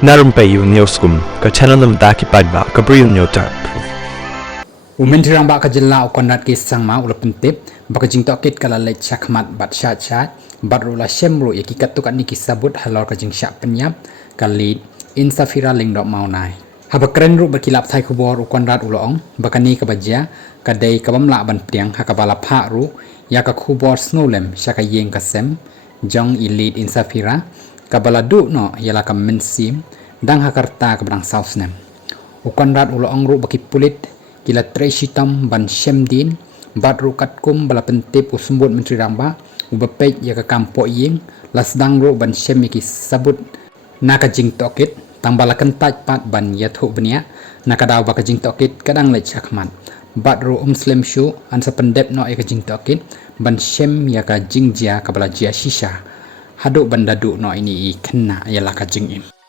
Na Rympei U ka channel nabynta ki paidbah ka Bri U Hynñiewtrep. Umentirang ba kajela ukonat ki sangma ula pentip baka jingtokit kala lech chakmat bat chat baroh la shem ru yaki katukan ni ki sabut halor ka jingshai penyap kali Insaphira lingdok maunai haba keren ru berkilap thai kubor ukonrat ulong baka ni kabaja kadai kabamla ban priang hakabala pha ru ïaka kubor snolem shaka yeng ka shem jong ilit Insaphira kabala du no yala ka mensim dang hakarta kabang sausnem ukonrat ulong ru baki pulit kila treshitam ban shem din baroh katkum bala pentip usembut menteri ramba ubapej ya ka kampo ying las Sdang ro ban shem ki sabut naka jingtokit tambala kentaj pat ban yathu benia naka daw baka jingtokit kadang lech akmat baroh slem shuh an sapendep no ya ka jingtokit ban shem ya ka jingjia kabala jia shisha haduk bandadu no ini kena ya la ka jingin